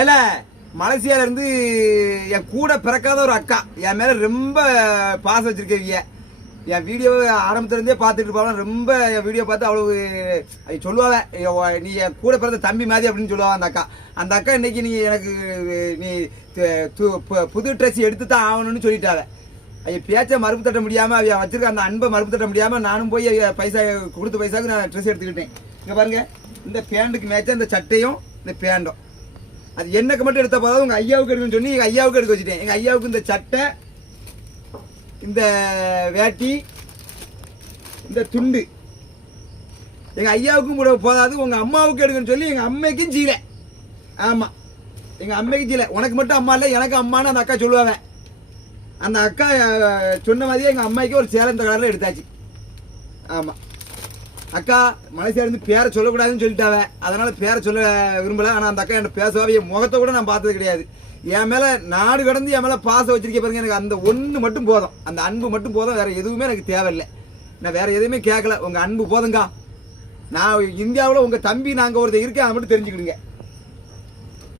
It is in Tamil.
ஏல மலேசியால இருந்து என் கூட பிறக்காத ஒரு அக்கா என் மேல ரொம்ப பாசம் வச்சிருக்கீங்க. என் வீடியோ ஆரம்பத்துல இருந்தே பார்த்துட்டு இருப்பாங்க. ரொம்ப என் வீடியோ பார்த்து அவ்வளவு சொல்லுவாங்க, நீ என் கூட பிறந்த தம்பி மாதிரி அப்படின்னு சொல்லுவாங்க அந்த அக்கா. அந்த அக்கா இன்னைக்கு நீ எனக்கு நீ புது ட்ரெஸ் எடுத்து தான் ஆகணும்னு சொல்லிட்டாங்க. பேச்சை மறுப்பு தட்ட முடியாம அவ வச்சிருக்க அந்த அன்பை மறுப்பு தட்ட முடியாம நானும் போய் பைசா கொடுத்த பைசாவுக்கு நான் ட்ரெஸ் எடுத்துக்கிட்டேன். இங்க பாருங்க, இந்த பேண்ட்டுக்கு மேட்சா இந்த சட்டையும் இந்த பேண்டும். அது என்னக்கு மட்டும் எடுத்த போதாவது உங்க ஐயாவுக்கு எடுக்கணும்னு சொல்லி எங்க ஐயாவுக்கு எடுக்க வச்சுட்டேன். எங்க ஐயாவுக்கு இந்த சட்டை, இந்த வேட்டி, இந்த துண்டு எங்க ஐயாவுக்கும் கூட போதாது உங்க அம்மாவுக்கு எடுக்கணும்னு சொல்லி எங்க அம்மைக்கும் சீலை. ஆமா, எங்க அம்மைக்கும் சீலை. உனக்கு மட்டும் அம்மா இல்லை, எனக்கு அம்மான்னு அந்த அக்கா சொல்லுவாங்க. அந்த அக்கா சொன்ன மாதிரியே எங்கள் அம்மாய்க்கு ஒரு சேலம் இந்த கலரில் எடுத்தாச்சு. ஆமாம், அக்கா மலேசியா இருந்து பேரை சொல்லக்கூடாதுன்னு சொல்லிட்டாவே, அதனால் பேரை சொல்ல விரும்பலை. ஆனால் அந்த அக்கா என் பேசுவாவே, என் முகத்தை கூட நான் பார்த்தது கிடையாது. என் மேலே நாடு கடந்து என் மேலே பாசம் வச்சிருக்க பாருங்க. எனக்கு அந்த ஒன்று மட்டும் போதும், அந்த அன்பு மட்டும் போதும். வேறு எதுவுமே எனக்கு தேவையில்லை. நான் வேறு எதுவுமே கேட்கல. உங்கள் அன்பு போதுங்கா. நான் இந்தியாவில் உங்கள் தம்பி நாங்கள் ஒருத்தர் இருக்கேன், அதை மட்டும் தெரிஞ்சுக்கிடுங்க.